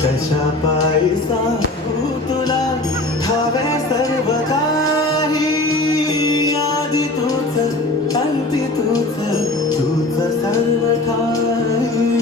कशा पायी सांगू तुला हवे सर्व काही आधी तूच अंती तूच तूच सर्व काही